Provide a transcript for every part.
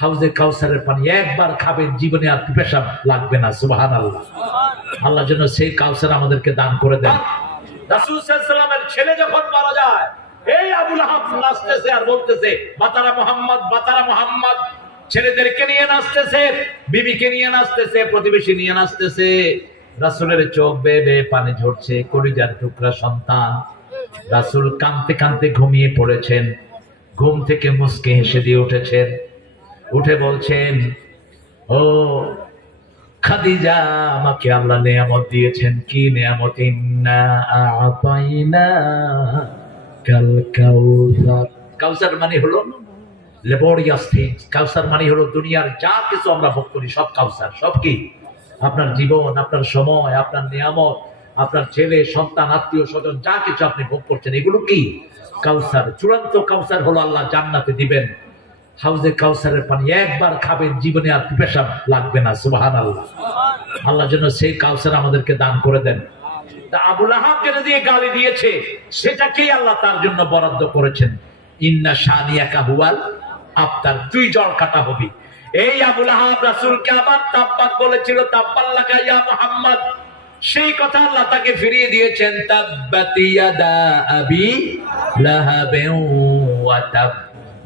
হাউজে কাউসারের পানি একবার খাবেন, জীবনে আর পিপাসা লাগবে না। সুবহানাল্লাহ। আল্লাহ যেন সেই কাউসার আমাদেরকে দান করে দেন। রাসূল সাল্লাল্লাহু আলাইহি ওয়াসাল্লামের ছেলে যখন মারা যায়, এই আবু লাহাব নাচতেছে আর বলতেছে বাতারা মুহাম্মদ, বাতারা মুহাম্মদ। ছেলেদেরকে নিয়ে নাচতেছে, বিবিকে নিয়ে নাচতেছে, প্রতিবেশী নিয়ে নাচতেছে। রাসূলের চোখ বেয়ে বেয়ে পানি ঝরছে, কলিজার টুকরা সন্তান। রাসূল কাঁদতে কাঁদতে ঘুমিয়ে পড়েছেন। ঘুম থেকে মুস্কি হেসে দিয়ে উঠেছেন, উঠে বলছেন, ও খাদিজা, আমাকে আল্লাহ নিয়ামত দিয়েছেন। কি নিয়ামত? ইন্না আ'তাইনা কাল কাউসার। কাউসার মানে হলো লেবরিয়াস থিংস। কাউসার মানে হলো দুনিয়ার যা কিছু আমরা ভোগ করি সব কাউসার। সব কি? আপনার জীবন, আপনার সময়, আপনার নিয়ামত, আপনার ছেলে সন্তান, আত্মীয় স্বজন, যা কিছু আপনি ভোগ করছেন এগুলো কি? কাউসার। চূড়ান্ত কাউসার হলো আল্লাহ জান্নাতে দিবেন। হাউজে কাউসারের পানি একবার খাবেন, জীবনে আর পিপাসা লাগবে না। সুবহানাল্লাহ। আল্লাহ যেন সেই কাউসার আমাদেরকে দান করে দেন। তা আবু লাহাব যেটা দিয়ে গালি দিয়েছে সেটাকেই আল্লাহ তার জন্য বরাদ্দ করেছেন। ইন্না শানিয়াকা হুয়াল আবতার, তুই জল কাটা হবি। এই আবু লাহাব রাসূলকে আবার তাব্বাত বলেছিল, তাব্বাল্লাকা ইয়া মুহাম্মদ। সেই কথা আল্লাহ তাকে ফিরিয়ে দিয়েছেন, তাব্বাত ইয়াদা আবি লাহাবিন ওয়া তাব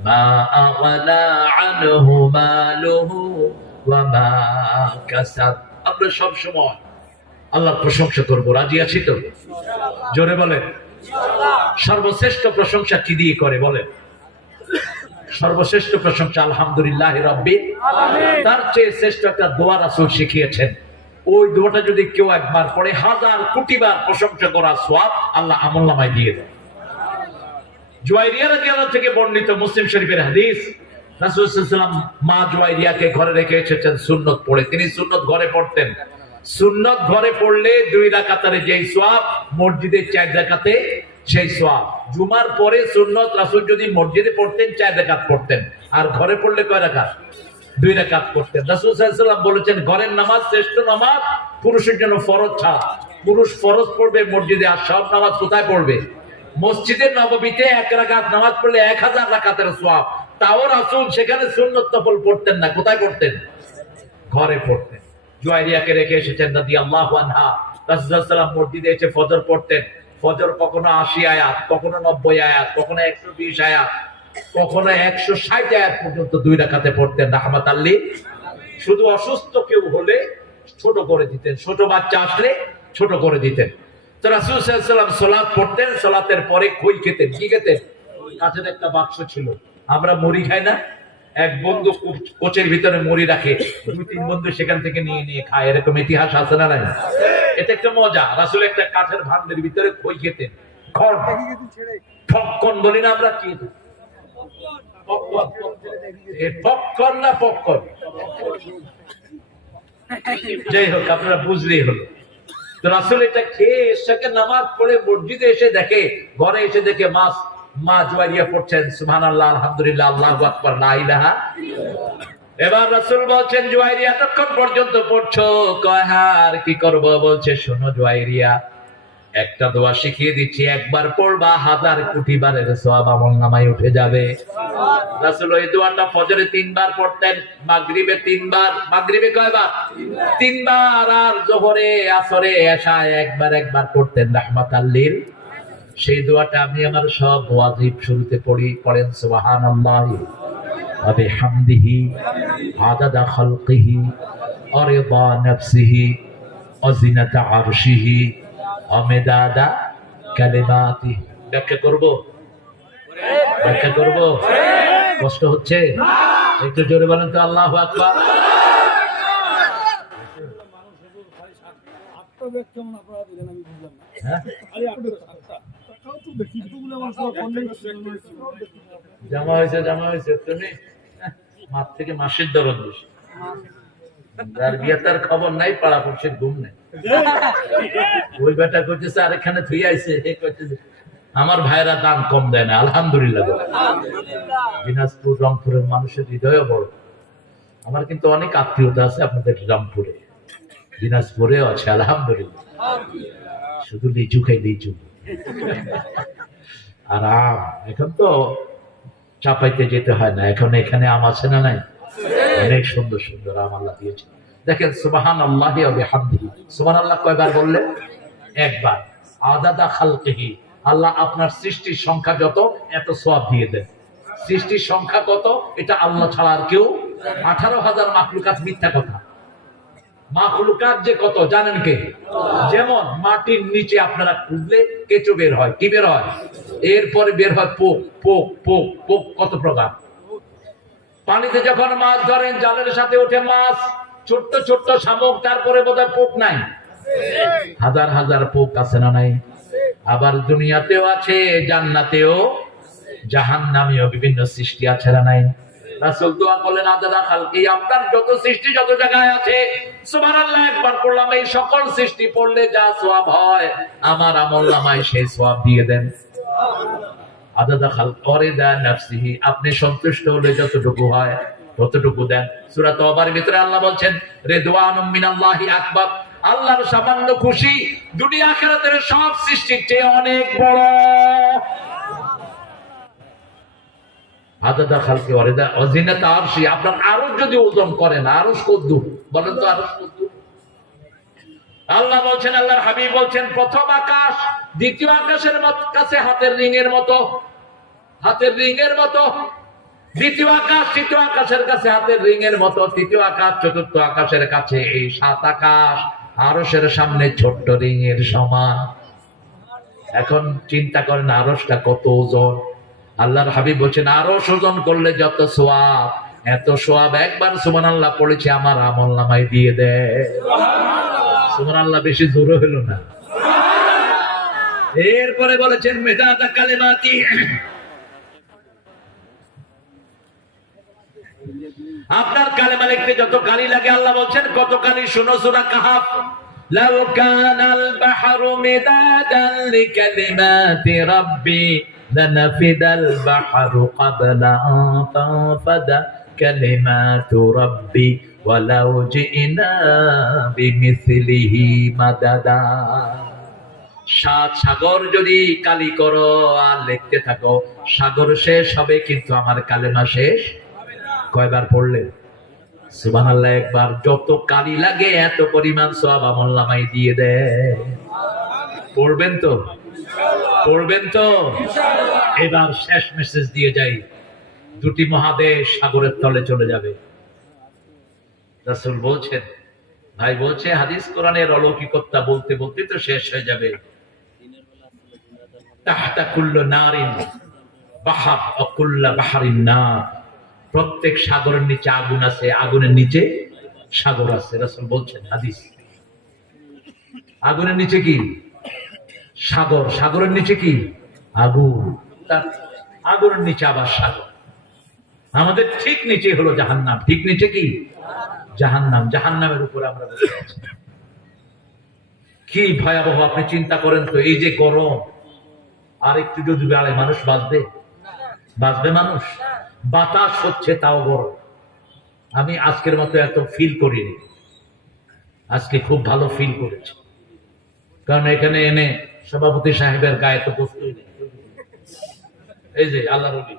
মা আগনা আনহু মালুহু ওয়া মা কাসাব। আমরা সব সময় আল্লাহর প্রশংসা করব, রাজি আছি তো? জোরে বলেন। সর্বশ্রেষ্ঠ প্রশংসা কি দিয়ে করে বলেন? সর্বশ্রেষ্ঠ প্রশংসা আলহামদুলিল্লাহি রাব্বিল আলামিন। তার চেয়ে শ্রেষ্ঠ একটা দোয়া রাসূল শিখিয়েছেন। ওই দোয়াটা যদি কেউ একবার পড়ে, 1000 কোটি বার প্রশংসা করা সওয়াব আল্লাহ আমলনামায় দিয়ে দেন। জুয়াইরিয়া রাদিয়াল্লাহু থেকে বর্ণিত মুসলিম শরীফের হাদিস, রাসূল সাল্লাল্লাহু আলাইহি ওয়াসাল্লাম মা জুয়াইরিয়াকে ঘরে রেখে এসেছেন সুন্নত পড়ে। তিনি সুন্নত ঘরে পড়তেন। সুন্নত ঘরে পড়লে 2 রাকাতের যেই সওয়াব, মসজিদে 4 রাকাতে সেই সওয়াব। জুমার পরে সুন্নত রাসূল যদি মসজিদে পড়তেন 4 রাকাত পড়তেন, আর ঘরে পড়লে কয় রাকাত? 2 রাকাত পড়তেন। রাসূল সাল্লাল্লাহু আলাইহি ওয়াসাল্লাম বলেছেন, ঘরের নামাজ শ্রেষ্ঠ নামাজ, পুরুষের জন্য ফরজ ছাড়া। পুরুষ ফরজ পড়বে মসজিদে, আর সব নামাজ কোথায় পড়বে? মসজিদে নববীতে 1 রাকাত নামাজ পড়লে 1000 রাকাতের সওয়াব। তাও রাসূল সেখানে সুন্নত নফল পড়তেন না। কোথায় পড়তেন? ঘরে পড়তেন। জুয়াইরিয়াকে রেখে এসেছেন রাদিয়াল্লাহু আনহা। রাসূল সাল্লাল্লাহু আলাইহি ওয়াসাল্লাম মসজিদে এসে ফজর পড়তেন। ফজর কখনো 80 আয়াত, কখনো 90 আয়াত, কখনো 120 আয়াত, কখনো 160 আয়াত পর্যন্ত 2 রাকাতে পড়তেন রাহমাতাল লিল। শুধু অসুস্থ কেউ হলে ছোট করে দিতেন, ছোট বাচ্চা আসলে ছোট করে দিতেন। তো রাসূল সাল্লাল্লাহু আলাইহি ওয়াসাল্লাম সালাত পড়তেন, সালাতের পরে খই খেতেন। কি খেতেন? কাছের একটা বাক্স ছিল। আমরা মুড়ি খাই না? এক বন্ধু কোচের ভিতরে মুড়ি রাখে, 2-3 বন্ধু সেখান থেকে নিয়ে নিয়ে খায়। এরকম ইতিহাস আছে না নাই? এটা একটা মজা। রাসূল একটা কাঠের ভান্ডের ভিতরে খই খেতেন। পপকর্ন বলি না আমরা? কি পপকর্ন না পপকর্ন? যাই হোক, আপনারা বুঝলেই হলো। তো রাসূল এটা খেয়ে এশাকে নামাজ পড়ে মসজিদে এসে দেখে, ঘরে এসে দেখে মা জুয়াইরিয়া পড়ছেন সুবহানাল্লাহ, আলহামদুলিল্লাহ, আল্লাহু আকবার, লা ইলাহা। এবার রাসূল বলছেন, জুয়াইরিয়া এতক্ষণ পর্যন্ত পড়ছো? কয় হ্যাঁ, আর কি করব? বলছে, শোনো জুয়াইরিয়া, একটা দোয়া শিখিয়ে দিচ্ছি, একবার পড়বা 1000 কোটি বারের সওয়াব আমলনামায় উঠে যাবে। রাসূল ওই দোয়াটা ফজরে 3 বার পড়তেন, মাগরিবে 3 বার। মাগরিবে কয়বার? 3 বার। আর যোহরে, আসরে, এশায় একবার পড়তেন রাহমাতাল লিল। সেই দোয়াটা আমি আমার সব ওয়াজিব শুরুতে পড়ি। পড়েন সুবহানাল্লাহি ওয়া বিহামদিহি আদাদা খালকিহি ওয়া রিদা নাফসিহি ওয়া জিনাতা আরশিহি ওয়া মিদাদা কালিমাতিহি। ব্যাখ্যা করব? ব্যাখ্যা করব? কষ্ট হচ্ছে? একটু জোরে বলেন তো আল্লাহু আকবার। জামা হয়েছে তুমি মাঠ থেকে মাসির দরদ বেশি। যার বিয়ে তার খবর নাই, পাড়া পড়ছে ঘুম নেই। ওই বেটা করতেছে আর এখানে থুই আইছে, আমার ভাইরা দাম কম দেয় না, আলহামদুলিল্লাহ। দিনাজপুর, রংপুরের মানুষের হৃদয় বড়। আমার কিন্তু অনেক আত্মীয়তা আছে আপনাদের রামপুরে, দিনাজপুরেও আছে, আলহামদুলিল্লাহ। শুধু লিচু খাই, লিচু আর আম। এখন তো চাপাইতে যেতে হয় না, এখন এখানে আম আছে না নাই? অনেক সুন্দর সুন্দর নাম আল্লাহ দিয়েছেন। দেখেন সুবহানাল্লাহি ওয়া বিহামদিহি, সুবহানাল্লাহ কয়বার বললেন? একবার। আদাদা খালকিহি, আল্লাহ আপনার সৃষ্টির সংখ্যা যত এত সওয়াব দিয়ে দেন। সৃষ্টির সংখ্যা কত এটা আল্লাহ ছাড়া আর কেউ, 18,000 মাখলুকাত মিথ্যা কথা। মাখলুকাত যে কত জানেন কে? যেমন মাটির নিচে আপনারা খুঁজলে কেঁচো বের হয়, কি বের হয়? এরপরে বের হয় পোক। পোক পোক পোক কত প্রকার। পানিতে যখন মাছ ধরেন জালের সাথে ওঠে মাছ, ছোট্ট ছোট্ট শামুক, তারপরে বোধহয় পোক নাই? হাজার হাজার পোক আছে না নাই? আবার দুনিয়াতেও আছে, জান্নাতেও জাহান্নামেও বিভিন্ন সৃষ্টি আছে না নাই? রাসূল দোয়া করলেন আদাদা খালকি, আপনার যত সৃষ্টি যত জায়গায় আছে সুবহানাল্লাহ একবার করলাম, এই সকল সৃষ্টি পড়লে যা সওয়াব হয় আমার আমলনামায় সেই সওয়াব দিয়ে দেন। আদাদা খালকি ওয়ারিদা নাফসিহি, আপনি সন্তুষ্ট হলে যতটুকু হয় ততটুকু দেন। সূরা তাওবার ভিতরে আল্লাহ বলছেন রিদওয়ানুম মিনাল্লাহি আকবার, আল্লাহর সামান্য খুশি দুনিয়া আখিরাতের সব সৃষ্টির চেয়ে অনেক বড়। আদাদা খালকি ওয়ারিদা ওয়াজিনাত আরশি, আপনার আরশ যদি ওজন করেন, আরশ কত বলেন তো? আরশ কত? আল্লাহ বলছেন, আল্লাহর হাবিব বলছেন প্রথম আকাশ দ্বিতীয় আকাশের কাছে হাতের রিংয়ের মতো, হাতের রিংয়ের মতো। দ্বিতীয় আকাশ তৃতীয় আকাশের কাছে হাতের রিংয়ের মতো। তৃতীয় আকাশ চতুর্থ আকাশের কাছে এই 7 আকাশ আরশের সামনে ছোট্ট রিংয়ের সমান। এখন চিন্তা করেন আরশটা কত ওজন। আল্লাহর হাবিব বলছেন আরশ ওজন করলে যত সওয়াব, এত সওয়াব একবার সুবহানাল্লাহ পড়েছে আমার আমলনামায় দিয়ে দেয়। সুবহানাল্লাহ বেশি জোরে হলো না? এরপরে বলেছেন মিদাদা কালিমাতি, আপনার কালেমা লিখতে যত কালি লাগে আল্লাহ বলছেন কত কালি। শুনো সূরা কাহাফ, লাউ কানাল বাহরু মিদাদান লিকালিমাতি রাব্বি লানাফিদাল বাহরু ক্বাবলা আন তানফাদা কালিমাতু রাব্বি ওয়ালাউ জিনা বিমিসলিহি মাদাদা। 7 সাগর যদি কালি করো আর লিখতে থাকো, সাগর শেষ হবে কিন্তু আমার কালেমা শেষ কয়বার পড়লে? সুবহানাল্লাহ একবার। যত কালি লাগে এত পরিমাণ সওয়াব আমলনামায় দিয়ে দেয়। পড়বেন তো? পড়বেন তো? এবার শেষ মেসেজ দিয়ে যাই, 2টি মহাদেশ সাগরের তলে চলে যাবে। রাসূল বলছেন, ভাই বলছে হাদিস কোরআনের অলৌকিকতা বলতে বলতে তো শেষ হয়ে যাবে। তাহতা কুল্লু নারিন বাহর ওয়া কুল্লু বাহরিন নার, প্রত্যেক সাগরের নিচে আগুন আছে, আগুনের নিচে সাগর আছে। রাসূল বলছেন হাদিস, আগুনের নিচে কি? সাগর। সাগরের নিচে কি? আগুন। আগুনের নিচে আবার সাগর। আমাদের ঠিক নিচে হলো জাহান্নাম। ঠিক নিচে কি? জাহান্নাম। জাহান্নামের উপরে আমরা বসে আছি। কি ভয়াবহ আপনি চিন্তা করেন তো। এই যে গরম, আর একটু যদি বাড়ে মানুষ বাঁচবে? বাঁচবে মানুষ? বাতাস হচ্ছে তাও গরম। আমি আজকের মতো এত ফিল করিনি, আজকে খুব ভালো ফিল করেছি। কারণ এখানে এনে সভাপতি সাহেবের গায়ে তো বসতেই নেই। এই যে আল্লাহর ওলি,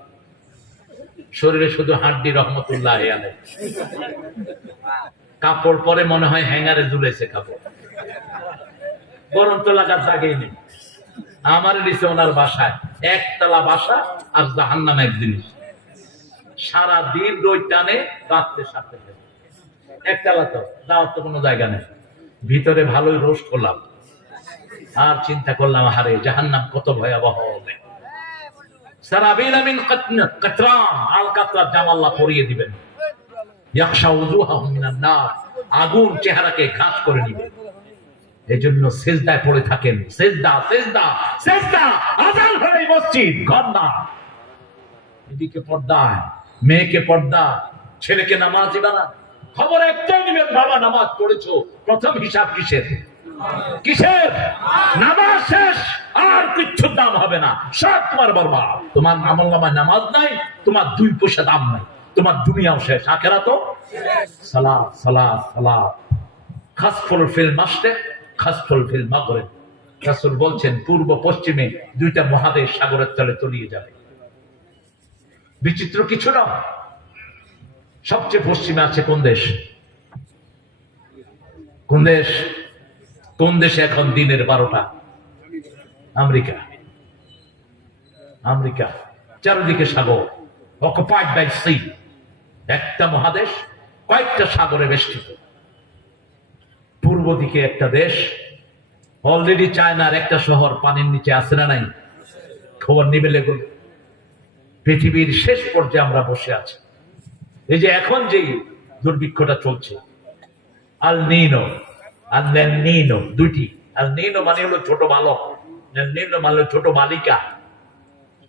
শরীরে শুধু হাড্ডি রহমতুল্লাহ আলাইহি। কাপড় পরে মনে হয় হ্যাঙ্গারে ঝুলেছে কাপড়, গরম তো লাগার জায়গাই নেই। আমার দিছে ওনার বাসায়, একতলা বাসা আর জাহান্নাম এক জিনিস। সারা দিন রোদ টানে, রাত্রে সাথে একতলা, তো যাওয়ার তো কোনো জায়গা নেই। ভিতরে ভালোই রোস্ট করলাম আর চিন্তা করলাম হারে জাহান্নাম কত ভয়াবহ হবে। সারাবিলা মিন কাতরান, আল কাতরা জাম আল্লাহ পরিয়ে দিবেন। ইয়াখশা উযুহাহুম মিনান নার, আগুন চেহারাকে ঘাস করে নিবে। এজন্য সিজদায় পড়ে থাকেন। সিজদা সিজদা সিজদা। আযান হলেই মসজিদ, ঘর না। এদিকে পর্দা, মেয়েকে পর্দা, ছেলেকে নামাজি বানা। খবর একটাই নিবেন, বাবা নামাজ পড়েছো, প্রথম হিসাব কিসের? কিসের? নামাজ শেষ আর কিচ্ছু দাম হবে না, সব তোমার বরবাদ। তোমার আমলনামায় নামাজ নাই, তোমার 2 পয়সা দাম নাই, তোমার দুনিয়াও শেষ, আখিরাতও সালাত সালাত সালাত। খাসফুল ফিল মাশরিক, খাসফুল ফিল মাগরিব। রাসূল বলছেন পূর্ব পশ্চিমে 2টা মহাদেশ সাগরের তলে তলিয়ে যাবে। বিচিত্র কিছু না। সবচেয়ে পশ্চিমে আছে কোন দেশ? কোন দেশ? কোন দেশে এখন দিনের 12টা? আমেরিকা। আমেরিকা চারিদিকে সাগর, অকুপাইড বাই সি, একটা মহাদেশ কয়েকটা সাগরে বেষ্টিত। পূর্ব দিকে একটা দেশ, অলরেডি চায়নার একটা শহর পানির নিচে আছে না নাই? খবর নিবে লেগুন। পৃথিবীর শেষ পর্যায়ে আমরা বসে আছি। এই যে এখন যে দুর্ভিক্ষটা চলছে, আল নিনো আর নেল নিনো, দুইটি। আল নিনো মানে হলো ছোট বালক, নেল নিনো মানে হলো ছোট বালিকা।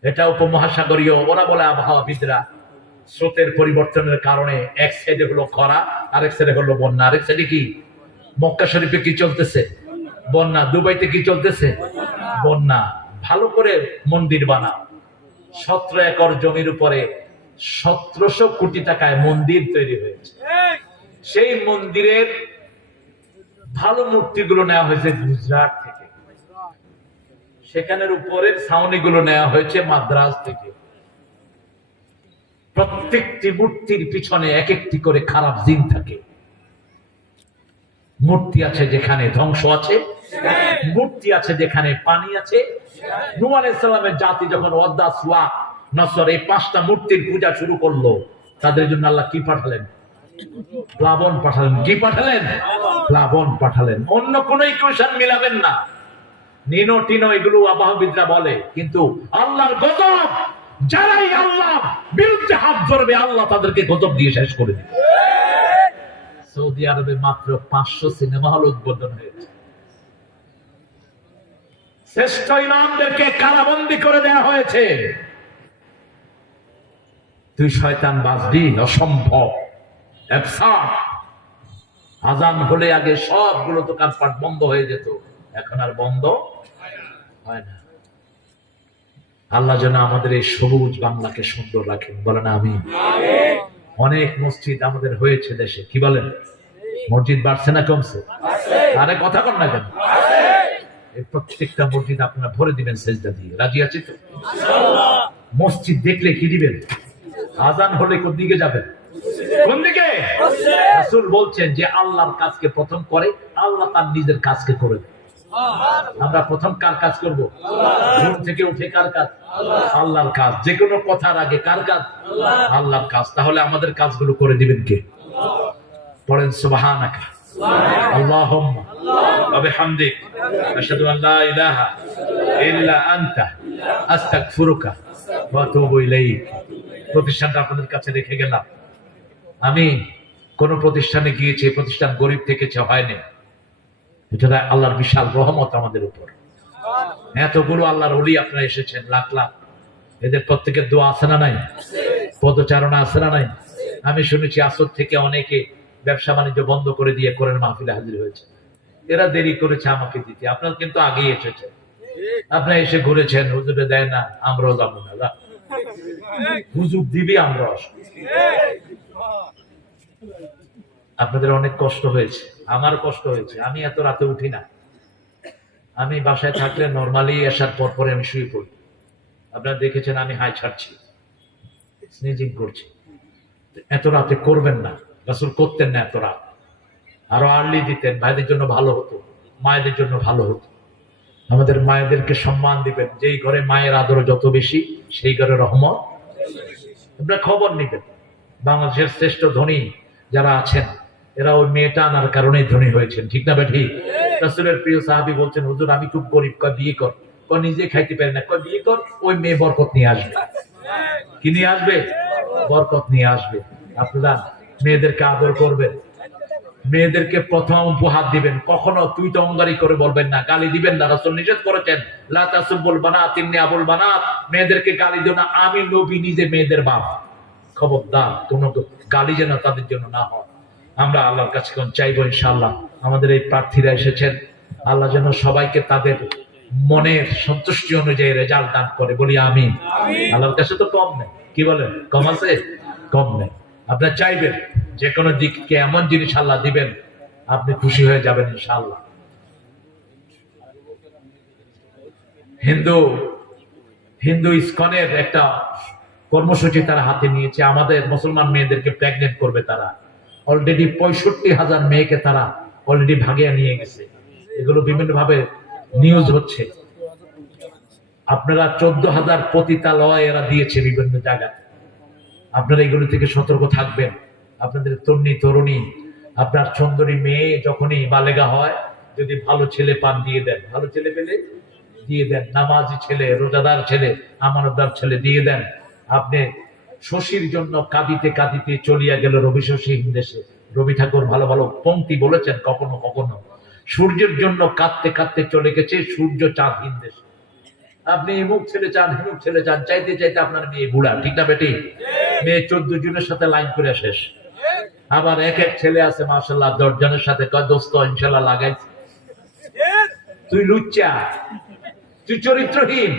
এটা উপমহাসাগরীয়, ওরা বলে আবহাওয়াবিদরা, স্রোতের পরিবর্তনের কারণে এক সাইডে হলো খরা, আরেক সাইডে হলো বন্যা। আরেক সাইডে কি? মক্কা শরীফে কি চলতেছে? বন্যা। দুবাইতে কি চলতেছে? বন্যা। ভালো করে মন্দির বানাও। 17 একর জমির উপরে 1700 কোটি টাকায় মন্দির তৈরি হয়েছে। সেই মন্দিরের ভালো মূর্তিগুলো নেওয়া হয়েছে গুজরাট থেকে, সেখানের উপরের ছাউনিগুলো নেওয়া হয়েছে মাদ্রাজ থেকে। প্রত্যেকটি মূর্তির পিছনে এক একটি করে খারাপ জিন থাকে। মূর্তি আছে যেখানে ধ্বংস আছে, মূর্তি আছে যেখানে পানি আছে। নূহ আলাইহিস সালামের জাতি যখন ওয়াদা, সুয়া, নসর এই 5টা মূর্তির পূজা শুরু করলো, তাদের জন্য আল্লাহ কি পাঠালেন? প্লাবন পাঠালেন। কি পাঠালেন? প্লাবন পাঠালেন। অন্য কোন ইকুয়েশন মিলাবেন না। নিনো টিনো এগুলো আবহাওয়াবিদরা বলে, কিন্তু আল্লাহর গজব, যারাই আল্লাহ বিরুদ্ধে হাত ধরবে আল্লাহ তাদেরকে গজব দিয়ে শেষ করে দিবে। সৌদি আরবে মাত্র 500 সিনেমা হল উদ্বোধন হয়েছে। শ্রেষ্ঠ ইমামদেরকে কারাবন্দী করে দেওয়া হয়েছে। তুই শয়তান বাজবি? অসম্ভব। আজান হলে আগে সবগুলো দোকানপাট বন্ধ হয়ে যেত, এখন আর বন্ধ হয় না। আল্লাহ যেন আমাদের এই সবুজ বাংলাকে সুন্দর রাখেন, বলেন আমিন। অনেক মসজিদ আমাদের হয়েছে দেশে, কি বলেন? মসজিদ বাড়ছে না কমছে? আরে কথা কর না কেন? এই প্রত্যেকটা মসজিদ আপনারা ভরে দিবেন সেজদা দিয়ে। রাজি আছি তো? মসজিদ দেখলে কি দিবেন? আজান হলে কোন দিকে যাবেন? কোন দিকে? রাসূল বলছেন যে আল্লাহর কাজকে প্রথম করে, আল্লাহ তার নিজের কাজকে করে দেয়। আমরা প্রথম কার কাজ করব? ঘুম থেকে উঠে কার কাজ? আল্লাহর কাজ। যে কোনো কথার আগে কার কাজ? আল্লাহর কাজ। তাহলে আমাদের কাজগুলো করে দিবেন কে? পড়েন সুবহানাকা আল্লাহুম্মা ওয়া বিহামদিক আশহাদু আল লা ইলাহা ইল্লা আনতা আস্তাগফিরুকা ওয়া আতুবু ইলাইক। প্রতিষ্ঠানটা আপনাদের কাছে রেখে গেলাম। আমি কোন প্রতিষ্ঠানে গিয়েছি, প্রতিষ্ঠান গরিব থেকে হয়নি। এটা আল্লাহর বিশাল রহমত আমাদের উপর। এতগুলো আল্লাহর ওলি আপনারা এসেছেন, লাখ লাখ। এদের প্রত্যেকের দোয়া আছে না নাই? পদচারণা আছে না নাই? আমি শুনেছি আসর থেকে অনেকে ব্যবসা বাণিজ্য বন্ধ করে দিয়ে কোরআন মাহফিলে হাজির হয়েছে। এরা দেরি করেছে আমাকে দিতে, আপনারা কিন্তু আগেই এসেছেন। আপনারা এসে ঘুরেছেন, হুজুরে দেয় না, আমরাও যাবো না। হুজুর দিবি, আমরা আপনাদের অনেক কষ্ট হয়েছে, আমার কষ্ট হয়েছে। আমি এত রাতে উঠি না। আমি বাসায় থাকলে নরমালি আসার পর পরে আমি শুয়ে পড়ি। আপনারা দেখেছেন আমি হাই ছাড়ছি, স্নিজিং করছি। এত রাতে করবেন না, রাসূল করতেন না এত রাত। আরো আর্লি দিতেন, ভাইদের জন্য ভালো হতো, মায়েদের জন্য ভালো হতো। আমাদের মায়েদেরকে সম্মান দিবেন। যেই ঘরে মায়ের আদর যত বেশি, সেই ঘরে রহমত। আপনারা খবর নিবেন, বাংলাদেশের শ্রেষ্ঠ ধনী যারা আছেন, এরা ওই মেয়েটা আনার কারণেই ধনী হয়েছেন, ঠিক না বেঠি? রাসূলের প্রিয় সাহাবী বলছেন, হুজুর আমি খুব গরিব, কয় বিয়ে কর। কয় নিজে খাইতে পারি না, কয় বিয়ে কর, ওই মেয়ে বরকত নিয়ে আসবে। কি নিয়ে আসবে? বরকত নিয়ে আসবে। আপনারা মেয়েদেরকে আদর করবেন, মেয়েদেরকে প্রথম উপহার দিবেন। কখনো তুই তো অঙ্গারি করে বলবেন না, গালি দিবেন না। রাসূল নিষেধ করেছেন, লা তাসুবুল বানাত ইন্নী আবুল বানাত। মেয়েদেরকে গালি দিও না, আমি নবী নিজে মেয়েদের বাপ। খবরদার, কোনো গালি যেন তাদের জন্য না হয়। আমরা আল্লাহর কাছে কোন চাইবো ইনশাআল্লাহ, আমাদের এই প্রার্থীরা এসেছেন, আল্লাহ যেন সবাইকে তাদের মনের সন্তুষ্টি অনুযায়ী রেজাল্ট দান করে, বলি আমিন। আল্লাহর কাছে তো কম নেই, কি বলেন? কম আছে? কম নেই। আপনারা চাইবেন যে কোনো দিককে এমন জিনিস আল্লাহ দিবেন, আপনি খুশি হয়ে যাবেন ইনশাআল্লাহ। হিন্দু ইসকনের একটা কর্মসূচি তারা হাতে নিয়েছে। আমাদের মুসলমান মেয়েদেরকে প্রেগনেন্ট করবে তারা। অলরেডি 65,000 মেয়েকে তারা অলরেডি ভাগিয়ে নিয়ে গেছে। এগুলো বিভিন্ন ভাবে নিউজ হচ্ছে। আপনারা 14,000 পতিতালয় এরা দিয়েছে বিভিন্ন জায়গায়। আপনারা এগুলো থেকে সতর্ক থাকবেন। আপনাদের তরুণী তরুণী, আপনার সুন্দরী মেয়ে যখনই বালেগা হয়, যদি ভালো ছেলে পান দিয়ে দেন, ভালো ছেলে পেলে দিয়ে দেন, নামাজি ছেলে, রোজাদার ছেলে, আমানতদার ছেলে দিয়ে দেন। আপনি শশীর জন্য কাঁদিতে কাঁদিতে চলিয়া গেল রবি শশীহীন দেশে। রবি ঠাকুর ভালো ভালো পংক্তি বলেছেন কখনো কখনো। সূর্যের জন্য কাঁদতে কাঁদতে চলে গেছে সূর্য চাঁদহীন দেশে। আপনি এমুক ছেলে চান, হেমুক ছেলে চান, চাইতে চাইতে আপনার মেয়ে বুড়া, ঠিক না বেটি? মেয়ে 14 জনের সাথে লাইন করে শেষ। আবার এক এক ছেলে আছে মাশাআল্লাহ 10 জনের সাথে কয় দোস্ত ইনশাআল্লাহ লাগাইছে। তুই লুচ্চা, তুই চরিত্রহীন।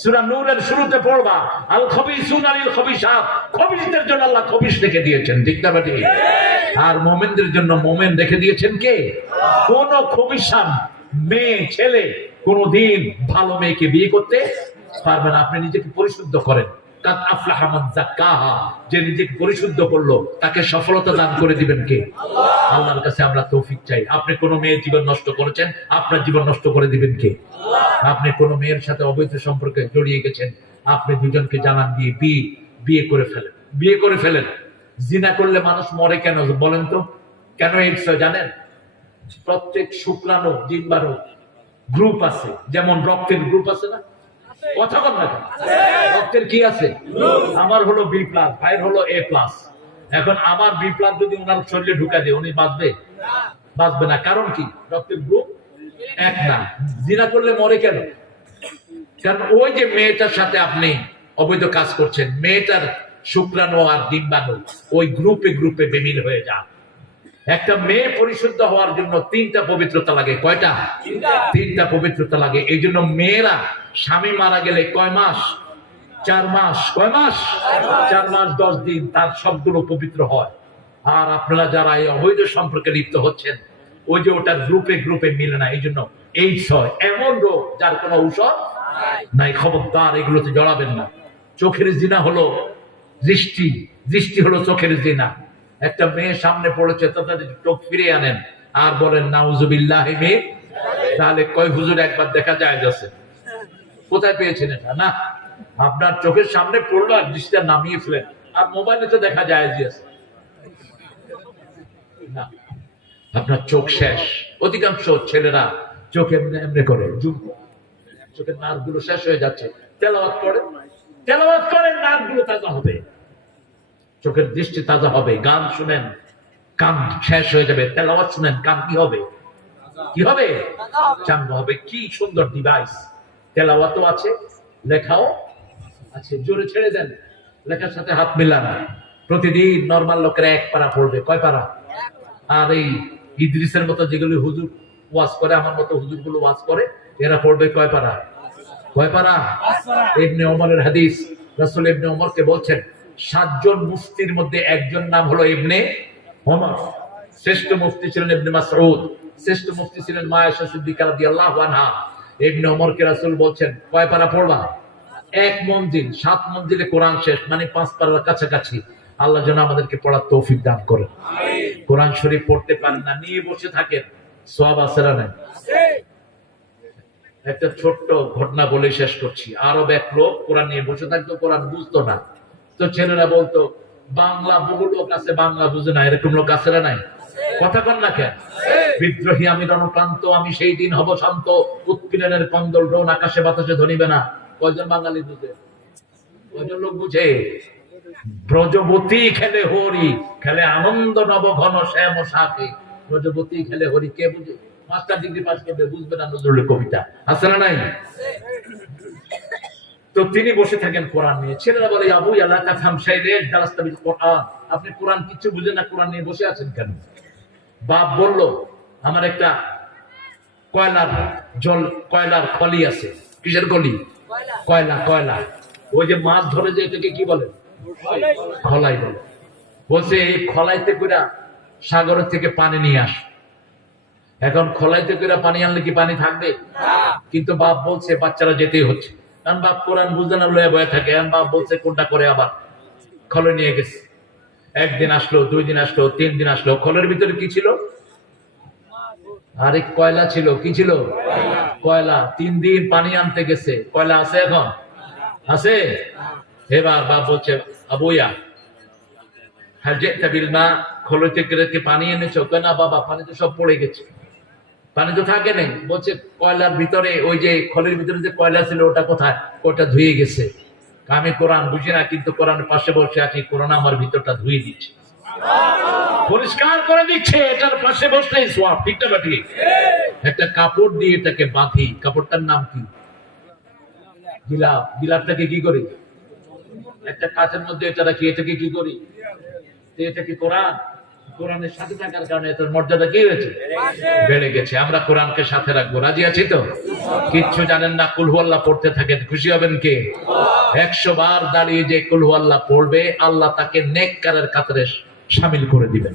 সূরা নূরের শুরুতে পড়বা, আল খবিসুনা লিল খবিসাত, খবিসদের জন্য আল্লাহ খবিস রেখে দিয়েছেন, ঠিক না বেটি? আর মুমিনদের জন্য মুমিন রেখে দিয়েছেন কে? কোন খবিসান মেয়ে ছেলে কোনদিন ভালো মেয়েকে বিয়ে করতে পারবে না। আপনি নিজেকে পরিশুদ্ধ করেন। কাদ আফলাহা মান যাক্কাহা, যে নিজেকে পরিশুদ্ধ করলো তাকে সফলতা দান করে দিবেন কে? আল্লাহর কাছে আমরা তৌফিক চাই। আপনি কোন মেয়ের জীবন নষ্ট করেছেন, আপনার জীবন নষ্ট করে দিবেন কে? আপনি কোন মেয়ের সাথে অবৈধ সম্পর্কে জড়িয়ে গেছেন, আপনি দুজনকে জানান দিয়ে বিয়ে করে ফেলেন, বিয়ে করে ফেলেন। জিনা করলে মানুষ মরে কেন বলেন তো? কেন এইডস হয় জানেন? প্রত্যেক শুক্রাণু ডিম্বাণু গ্রুপ আছে, যেমন রক্তের গ্রুপ আছে না? কথা বল না, রক্তের কি আছে? আমার হলো বি প্লাস, ভাইয়ের হলো এ প্লাস। এখন আমার বি প্লাস যদি ওনার শরীরে ঢুকা দেয়, উনি বাঁচবে? বাঁচবে না। কারণ কি? রক্তের গ্রুপ এক না। জিনা করলে মরে কেন? কারণ ওই যে মেয়েটার সাথে আপনি অবৈধ কাজ করছেন, মেয়েটার শুক্রাণু আর ডিম্বাণু ওই গ্রুপে গ্রুপে বেমিল হয়ে যান। একটা মেয়ে পরিশুদ্ধ হওয়ার জন্য 3টা পবিত্রতা লাগে। কয়টা? 3টা পবিত্রতা লাগে। এই জন্য মেয়েরা স্বামী মারা গেলে কয় মাস? 4 মাস। কয় মাস? 4 মাস 10 দিন তার সবগুলো পবিত্র হয়। আর আপনারা যারা এই অবৈধ সম্পর্কে লিপ্ত হচ্ছেন, ওই যে ওটার গ্রুপে গ্রুপে মিলে না, এই জন্য এইডস হয়। এমন রোগ যার কোনো ঔষধ নাই। খবরদার এগুলোতে জড়াবেন না। চোখের জিনা হলো দৃষ্টি, দৃষ্টি হলো চোখের জিনা। একটা মেয়ে সামনে পড়েছে, তাদের চোখ ফিরে আনেন আর বলেন নাউজুবিল্লাহি মিন। তাহলে কয় হুজুর একবার দেখা যায় যাচ্ছে, কোথায় পেয়েছেন এটা? না, আপনার চোখের সামনে পড়লো আর দৃষ্টিটা নামিয়ে ফেলেন, আর মোবাইলে তো দেখা যায় যে না, আপনার চোখ শেষ। অধিকাংশ ছেলেরা চোখ এমনি এমনি করে, চোখের নার্ভ গুলো শেষ হয়ে যাচ্ছে। তেলাওয়াত করেন, নার্ভ গুলো তাজা হবে, চোখের দৃষ্টি তাজা হবে। গান শুনেন, কান শেষ হয়ে যাবে। তেলাওয়াত শুনেন, কান কি হবে? কি হবে? চাঙ্গা হবে। কি সুন্দর ডিভাইস! তেলাওয়াতও আছে, লেখাও আছে। জোরে ছেড়ে দেন, লেখার সাথে হাত মিলান। প্রতিদিন নরমাল লোকেরা 1 পারা পড়বে। কয় পারা? আর এই ইদ্রিসের মতো যেগুলো হুজুর ওয়াজ করে, আমার মতো হুজুর গুলো ওয়াজ করে, এরা পড়বে কয় পারা? কয় পারা? ইবনে ওমরের হাদিস, রাসূল ইবনে ওমরকে বলছেন 7 জন মুফতির মধ্যে একজন নাম হলো ইবনে ওমর। শ্রেষ্ঠ মুফতি ছিলেন ইবনে মাসউদ, শ্রেষ্ঠ মুফতি ছিলেন মা আয়েশা সিদ্দিকা রাদিয়াল্লাহু আনহা। ইবনে ওমরকে রাসূল বলছেন কয় পারা পড়বা? 1 মঞ্জিল, 7 মঞ্জিলে কোরআন শেষ, মানে 5 পারার কাছাকাছি। আল্লাহ যেন আমাদেরকে পড়ার তৌফিক দান করেন। কোরআন শরীফ পড়তে পারেন না, নিয়ে বসে থাকেন, সওয়াব আছে না নাই? একটা ছোট্ট ঘটনা বলে শেষ করছি। আরব এক লোক কোরআন নিয়ে বসে থাকতো, কোরআন বুঝতো না। তো ছেলেরা বলতো বাংলা, বহু লোক আছে বাংলা বুঝে না, এরকম লোক আছে না নাই? কথা কন না কেন? বিদ্রোহী আমি রণপ্রান্ত, আমি সেই দিন হব শান্ত, উৎপীড়নের কন্দল ড্রোন আকাশে বাতাসে ধরিবে না। কয়জন বাঙালি বুঝে? কয়জন লোক বুঝে? ব্রজবতী খেলে হরি, খেলে আনন্দ নব ঘন শ্যাম সাথে। ব্রজবতী খেলে হরি কে বুঝে? মাস্টার ডিগ্রি পাস করবে, বুঝবে না নজরুলের কবিতা, আছে না নাই? তো তিনি বসে থাকেন কোরআন নিয়ে। ছেলেরা বলে আবু ইয়ালা কাফাম শাইরের দারাস্তাবিল কোরআন, আপনি কোরআন কিছু বুঝেন না, কোরআন নিয়ে বসে আছেন কেন? বাপ বলল আমার একটা কয়লার খলি আছে। কিসের খলি? কয়লা। ওই যে মাছ ধরে যে এটাকে কি বলে? খলাই বলে। বলছে এই খলাইতে করে সাগরের থেকে পানি নিয়ে আস। এখন খলাইতে করে পানি আনলে কি পানি থাকবে? কিন্তু বাপ বলছে বাচ্চারা যেতেই হচ্ছে। কারণ বাপ কোরআন বুঝতে না লয়ে বয়ে থাকে, বাপ বলছে কোনটা করে আবার খলে নিয়ে গেছে। একদিন আসলো, 2 দিন আসলো, 3 দিন আসলো, খলের ভিতরে কি ছিল? আরে কয়লা ছিল। কি ছিল? কয়লা। 3 দিন পানি আনতে গেছে, কয়লা আছে? এখন আছে? এবার বাপ বলছে আবুয়া খোলো থেকে পানি এনেছো? না বাবা, পানি তো সব পড়ে গেছে, পানি তো থাকে নাই। বলছে কয়লার ভিতরে, ওই যে খলের ভিতরে যে কয়লা ছিল ওটা কোথায়? ওটা ধুয়ে গেছে। আমি কোরআন বুঝি না, কিন্তু কোরআনের পাশে বসে আছি, কোরআন আমার ভিতরটা ধুয়ে দিচ্ছে, পরিষ্কার করে দিচ্ছে। এটার পাশে বসলে সোয়াব। ঠিক না ঠিক? একটা কাপড় দিয়ে এটাকে বাঁধি, কাপড়টার নাম কি? গিলাফ। গিলাফটাকে কি করি? একটা কাঁচের মধ্যে এটা রাখি, এটাকে কি করি? এটা কি কোরআন? কোরআনের সাথে থাকার কারণে এটার মর্যাদা কি হয়েছে? বেড়ে গেছে। আমরা কোরআনকে সাথে রাখবো, রাজি আছি তো? কিচ্ছু জানেন না, কুল হু আল্লাহ পড়তে থাকেন, খুশি হবেন কে? 100 বার দাঁড়িয়ে যে কুল হু আল্লাহ পড়বে, আল্লাহ তাকে নেককারের কাতারে শামিল করে দিবেন।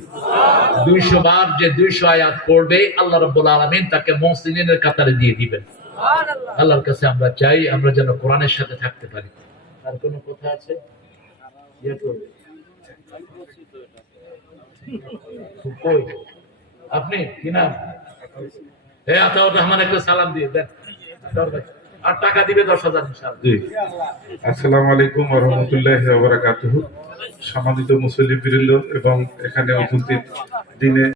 200 বার যে 200 আয়াত পড়বে, আল্লাহ রাব্বুল আলামিন তাকে মুহসিনের কাতারে দিয়ে দিবেন। আল্লাহর কাছে আমরা চাই আমরা যেন কোরআনের সাথে থাকতে পারি। আর কোন কথা আছে? আপনি কি নাম? আতাউর রহমান, একটা সালাম দিয়ে দেন। আর টাকা দিবে 10,000 ইনশাআল্লাহ। জি, আসসালামু আলাইকুম ওয়া রাহমাতুল্লাহি ওয়া বারাকাতুহু। সম্মানিত মুসল্লিবৃন্দ এবং এখানে উপস্থিত দিনে